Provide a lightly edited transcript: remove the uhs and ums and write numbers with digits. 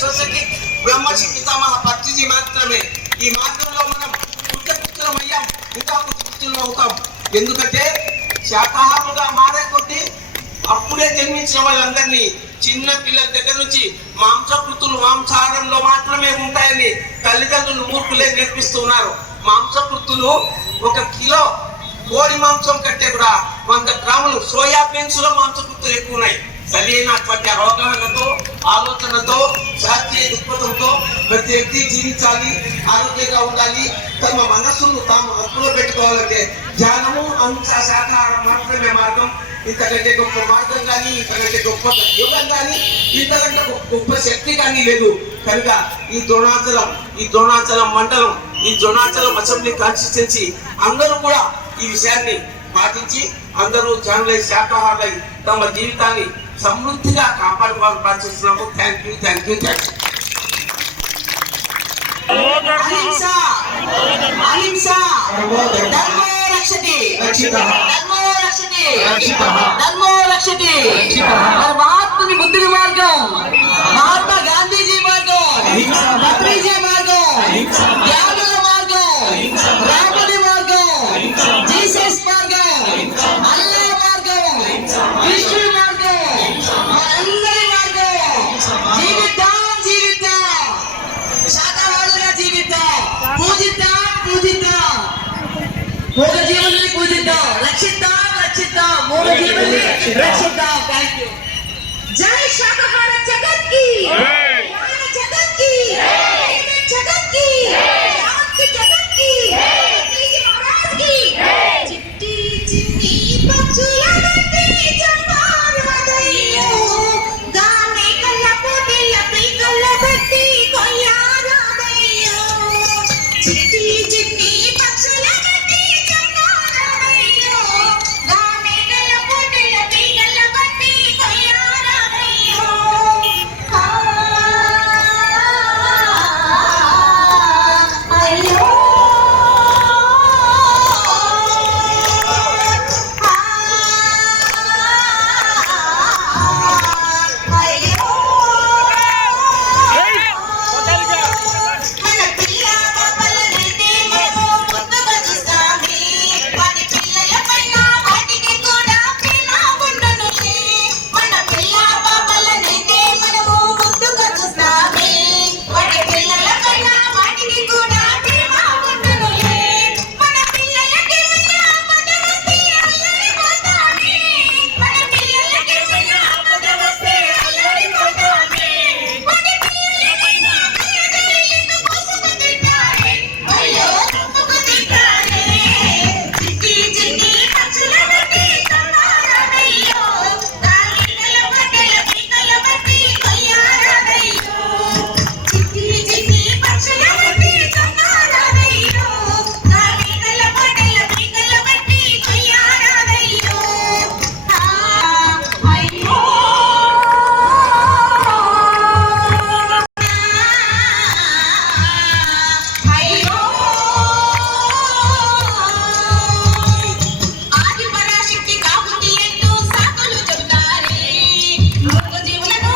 Society బ్రహ్మర్షి పితామహ పత్రిజీ మాత్రమే. ఈ మార్గంలో మనం కృతకృత్యులమయ్యాం, ఇంకా కృతకృత్యులం అవుతాం. ఎందుకంటే శాకాహారులుగా మారే కొద్దీ అప్పుడే జన్మించిన వాళ్ళందరినీ చిన్న పిల్లల దగ్గర నుంచి మాంసకృతులు మాంసాహారంలో మాత్రమే ఉంటాయని తల్లిదండ్రులు మూర్ఖులే నేర్పిస్తున్నారు. మాంసకృతులు 1 కిలో కోడి మాంసం కంటే కూడా 100 గ్రాములు సోయాబీన్స్ లో మాంసకృతులు ఎక్కువ ఉన్నాయి. సరైనటువంటి అవగాహనతో, ఆలోచనతో, శాస్త్రీయ దృక్పథంతో ప్రతి వ్యక్తి జీవించాలి, ఆరోగ్యంగా ఉండాలి. తమ మనస్సును తాము అదుపులో పెట్టుకోవాలంటే ధ్యానము, అంశ శాకాహారం మాత్రమే మార్గం. ఇంతకంటే గొప్ప మార్గం కానీ, ఇంతకంటే గొప్ప యోగం కానీ, ఇంతకంటే గొప్ప శక్తి కానీ లేదు. కనుక ఈ ద్రోణాచలం మండలం, ఈ ద్రోణాచలం అసెంబ్లీ కాన్స్టిట్యున్సీ అందరూ కూడా ఈ విషయాన్ని పాటించి అందరూ ధ్యానులై శాకాహారులై తమ జీవితాన్ని సమృద్ధిగా కాపాడుకోవాలని ప్రార్థిస్తున్నాము. Thank you. మహాత్ముని బుద్ధుడి మార్గం, మహాత్మా గాంధీజీ మార్గం, పత్రిజీ మార్గం, త్యాగుల మార్గం, రాముడి మార్గం, జీసస్ మార్గం, అల్లా మార్గం, కృష్ణుడి మార్గం, మనందరి మార్గం. జీవితం శాకాహారులుగా జీవితం, పూజిద్దాం మూగ జీవుల్ని పూజిద్దాం, రక్షిద్దాం మూగ జీవుల్ని రక్షిద్దాం. Thank you. జై శాకాహార జగత్ కి, జగత్ కి.